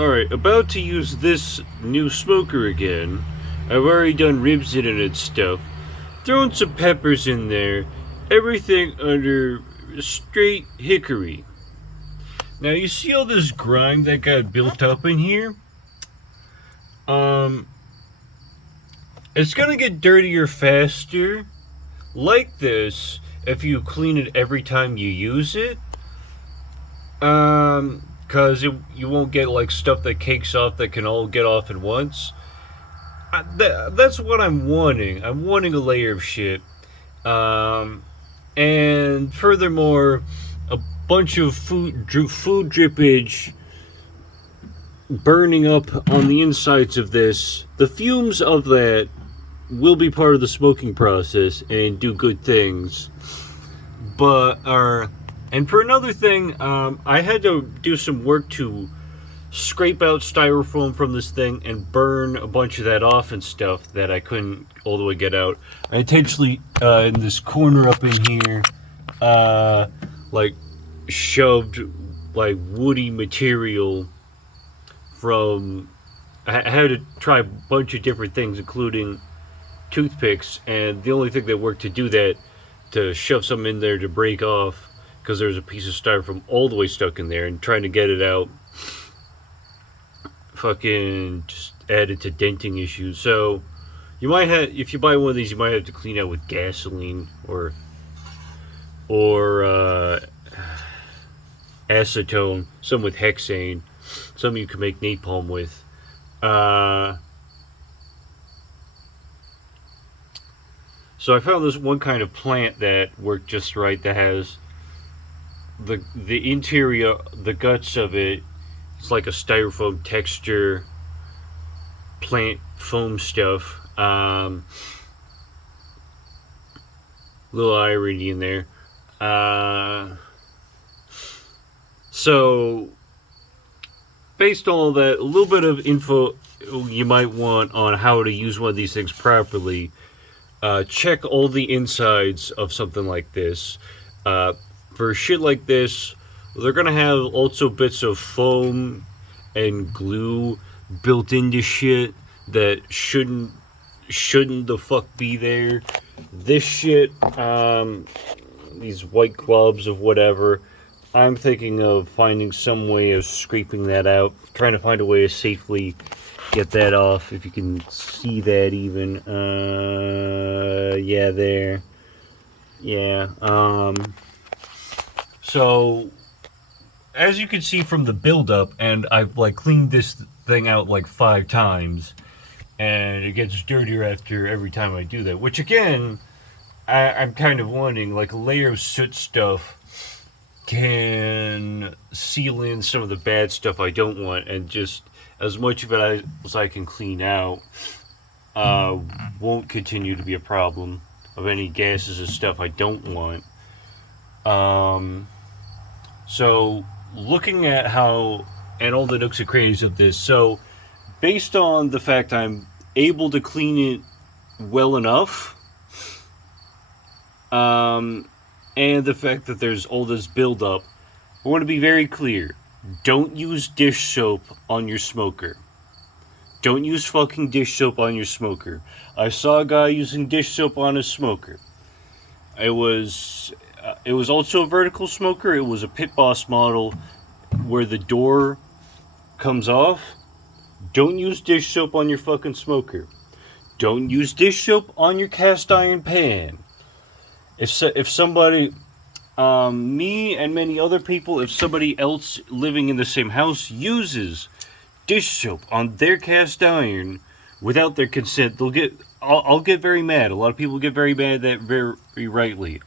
Alright, about to use this new smoker again. I've already done ribs in it and stuff. Throwing some peppers in there. Everything under straight hickory. Now you see all this grime that got built up in here? It's gonna get dirtier faster, like this, if you clean it every time you use it. Cause you won't get like stuff that cakes off that can all get off at once. That's what I'm wanting. I'm wanting a layer of shit. And furthermore, a bunch of food drippage burning up on the insides of this. The fumes of that will be part of the smoking process and do good things. And for another thing, I had to do some work to scrape out styrofoam from this thing and burn a bunch of that off and stuff that I couldn't all the way get out. I intentionally, in this corner up in here, like shoved like woody material from. I had to try a bunch of different things, including toothpicks, and the only thing that worked to do that, to shove some in there to break off, because there's a piece of styrofoam all the way stuck in there, and trying to get it out fucking just added to denting issues. So you might have, if you buy one of these, you might have to clean out with gasoline or acetone, some with hexane, some you can make napalm with. So I found this one kind of plant that worked just right, that has the interior, the guts of it, it's like a styrofoam texture plant foam stuff. Little irony in there. So based on all that, a little bit of info you might want on how to use one of these things properly. Check all the insides of something like this. For shit like this, they're gonna have also bits of foam and glue built into shit that shouldn't the fuck be there. This shit, these white globs of whatever, I'm thinking of finding some way of scraping that out, trying to find a way to safely get that off, if you can see that even. Yeah, there. Yeah, so as you can see from the buildup, and I've like cleaned this thing out like 5 times, and it gets dirtier after every time I do that, which again, I'm kind of wanting, like a layer of soot stuff can seal in some of the bad stuff I don't want, and just as much of it as I can clean out won't continue to be a problem of any gases and stuff I don't want. So looking at how, and all the nooks and crannies of this, so based on the fact I'm able to clean it well enough, and the fact that there's all this buildup, I want to be very clear. Don't use dish soap on your smoker. Don't use fucking dish soap on your smoker. I saw a guy using dish soap on his smoker. It was also a vertical smoker. It was a Pit Boss model where the door comes off. Don't use dish soap on your fucking smoker. Don't use dish soap on your cast iron pan. If somebody, me and many other people, if somebody else living in the same house uses dish soap on their cast iron without their consent, I'll get very mad. A lot of people get very mad at that, very rightly.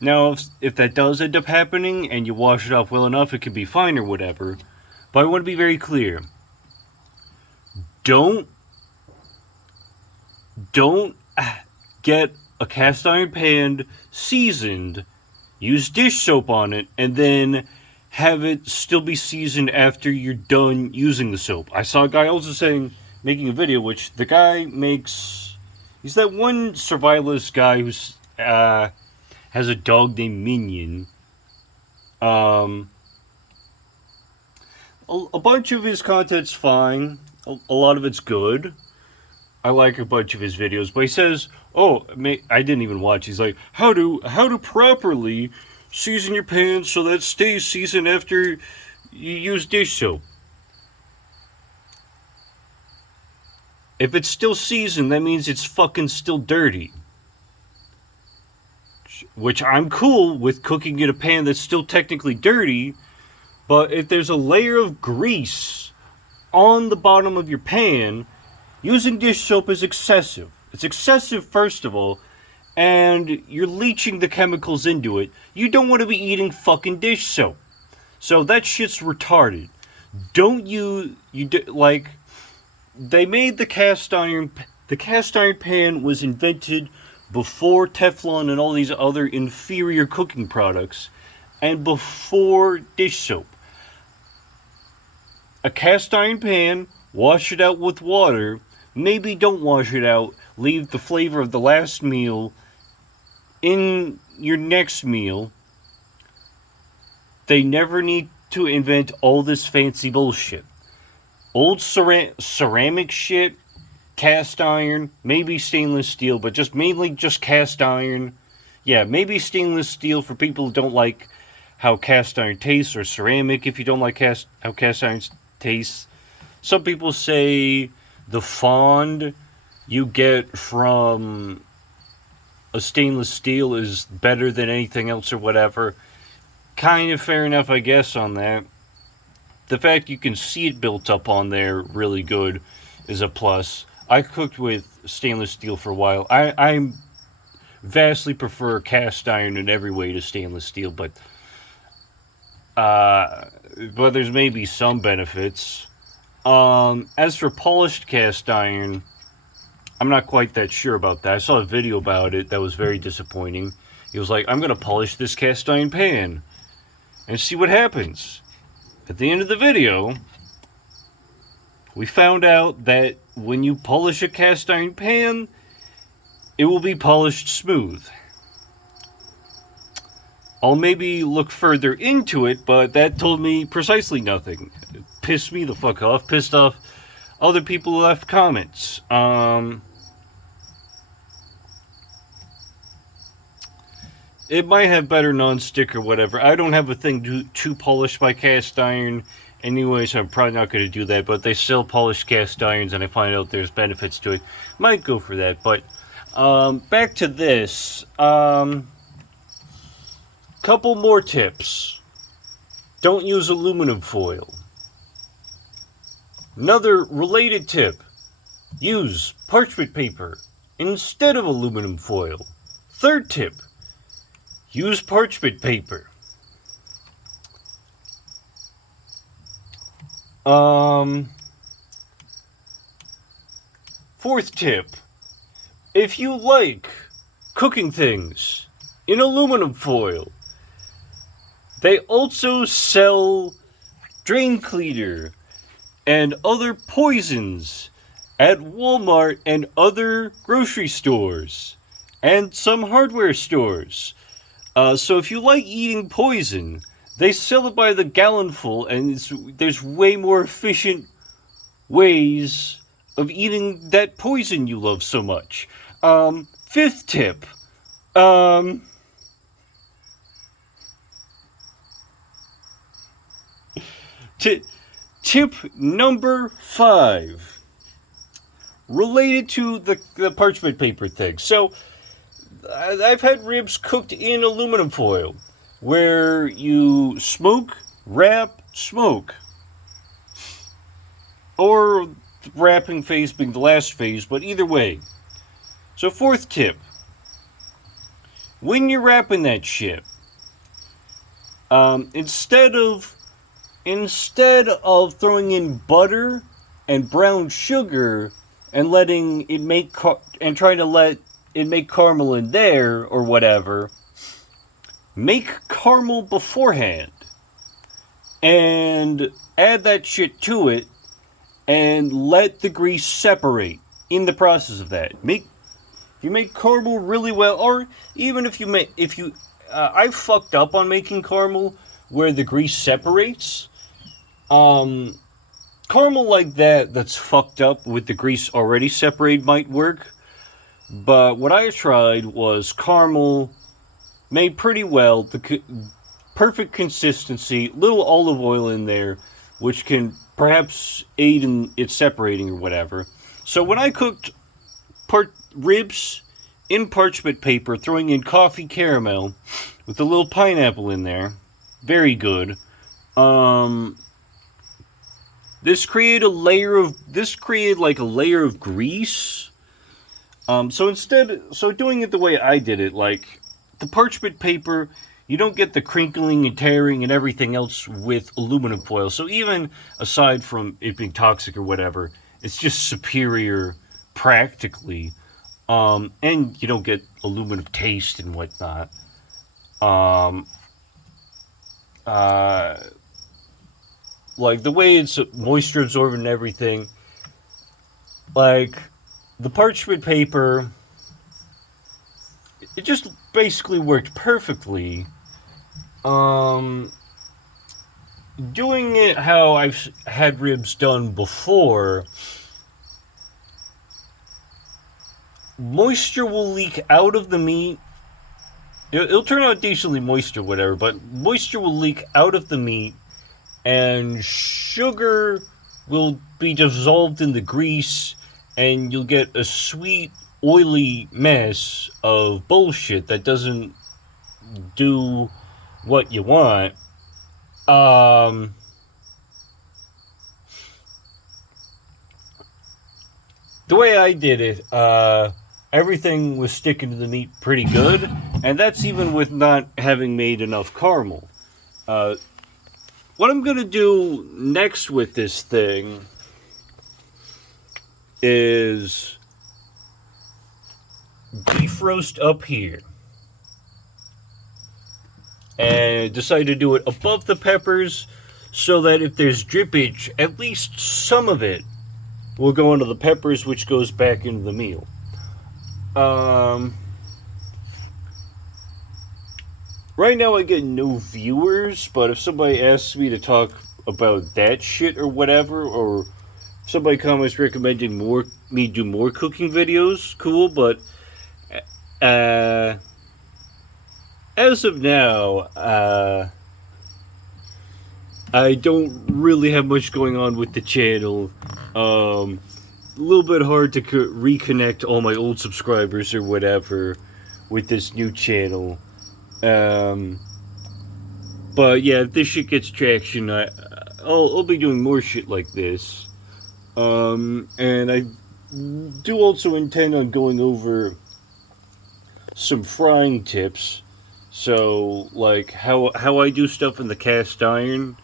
Now, if that does end up happening and you wash it off well enough, it could be fine or whatever. But I want to be very clear. Don't get a cast iron pan seasoned, use dish soap on it, and then have it still be seasoned after you're done using the soap. I saw a guy also making a video, which the guy makes, he's that one survivalist guy who's has a dog named Minion. a bunch of his content's fine. A lot of it's good. I like a bunch of his videos, but he says, "Oh, I didn't even watch." He's like, "How to properly season your pan so that it stays seasoned after you use dish soap." If it's still seasoned, that means it's fucking still dirty. Which I'm cool with cooking in a pan that's still technically dirty, but if there's a layer of grease on the bottom of your pan, using dish soap is excessive. It's excessive, first of all, and you're leaching the chemicals into it. You don't want to be eating fucking dish soap. So that shit's retarded. Don't like, they made the cast iron pan was invented before Teflon and all these other inferior cooking products, and before dish soap. A cast iron pan, wash it out with water, maybe don't wash it out, leave the flavor of the last meal in your next meal. They never need to invent all this fancy bullshit. Old ceramic shit, cast iron, maybe stainless steel, but mainly just cast iron. Yeah, maybe stainless steel for people who don't like how cast iron tastes, or ceramic if you don't like how cast iron tastes. Some people say the fond you get from a stainless steel is better than anything else or whatever. Kind of fair enough, I guess, on that. The fact you can see it built up on there really good is a plus. I cooked with stainless steel for a while. I vastly prefer cast iron in every way to stainless steel, but there's maybe some benefits. As for polished cast iron, I'm not quite that sure about that. I saw a video about it that was very disappointing. He was like, "I'm going to polish this cast iron pan and see what happens." At the end of the video, we found out that when you polish a cast iron pan, it will be polished smooth. I'll maybe look further into it, but that told me precisely nothing. It pissed me the fuck off, pissed off other people who left comments. It might have better non-stick or whatever. I don't have a thing to polish my cast iron anyway, so I'm probably not going to do that. But they sell polished cast irons, and I find out there's benefits to it. Might go for that. But back to this. Couple more tips. Don't use aluminum foil. Another related tip. Use parchment paper instead of aluminum foil. Third tip. Use parchment paper. Fourth tip. If you like cooking things in aluminum foil, they also sell drain cleaner and other poisons at Walmart and other grocery stores and some hardware stores. So if you like eating poison, they sell it by the gallonful, and there's way more efficient ways of eating that poison you love so much. Fifth tip. Tip number 5. Related to the parchment paper thing. So, I've had ribs cooked in aluminum foil, where you smoke, wrap, smoke. Or wrapping phase being the last phase, but either way. So, fourth tip. When you're wrapping that shit, instead of throwing in butter and brown sugar and letting it make and trying to let it make caramel in there or whatever, make caramel beforehand and add that shit to it and let the grease separate in the process of that. If you make caramel really well, or even I fucked up on making caramel where the grease separates. Um, Caramel like that that's fucked up with the grease already separated might work. But what I tried was caramel made pretty well, perfect consistency, little olive oil in there, which can perhaps aid in it separating or whatever. So when I cooked ribs in parchment paper, throwing in coffee caramel with a little pineapple in there, very good. Um, this created like a layer of grease. So doing it the way I did it, like the parchment paper, you don't get the crinkling and tearing and everything else with aluminum foil. So even aside from it being toxic or whatever, it's just superior practically. And you don't get aluminum taste and whatnot. Um, uh, like the way it's moisture absorbent and everything. Like the parchment paper, it just basically worked perfectly. Um, Doing it how I've had ribs done before, moisture will leak out of the meat. It'll turn out decently moist or whatever, but moisture will leak out of the meat, and sugar will be dissolved in the grease, and you'll get a sweet, oily mess of bullshit that doesn't do what you want. Um, the way I did it, everything was sticking to the meat pretty good, and that's even with not having made enough caramel. Uh, what I'm gonna do next with this thing is beef roast up here. And decide to do it above the peppers so that if there's drippage, at least some of it will go into the peppers, which goes back into the meal. Right now I get no viewers, but if somebody asks me to talk about that shit or whatever, or somebody comments recommending me do more cooking videos, cool, but uh, as of now, I don't really have much going on with the channel. A little bit hard to reconnect all my old subscribers or whatever with this new channel. But yeah, if this shit gets traction, I'll be doing more shit like this. And I do also intend on going over some frying tips. So, like how I do stuff in the cast iron.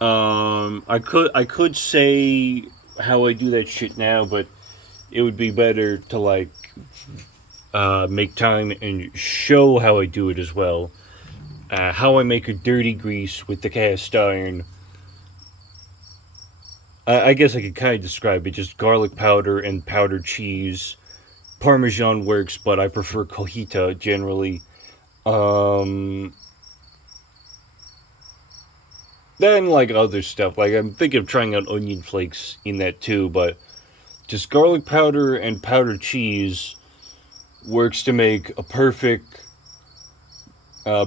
I could say how I do that shit now, but it would be better to like make time and show how I do it as well. How I make a dirty grease with the cast iron. I guess I could kind of describe it: just garlic powder and powdered cheese. Parmesan works, but I prefer cojita generally. Um, then like other stuff, like I'm thinking of trying out onion flakes in that too, but just garlic powder and powdered cheese works to make a perfect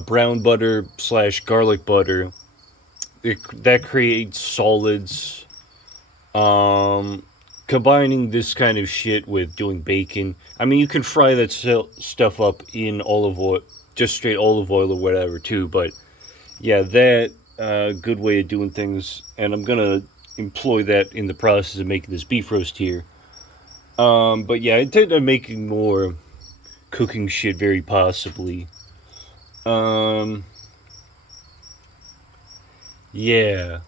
brown butter slash garlic butter. That creates solids. Combining this kind of shit with doing bacon. I mean, you can fry that stuff up in olive oil, just straight olive oil or whatever too. But yeah, that good way of doing things, and I'm gonna employ that in the process of making this beef roast here. But yeah, I intend on making more cooking shit very possibly. Um, yeah.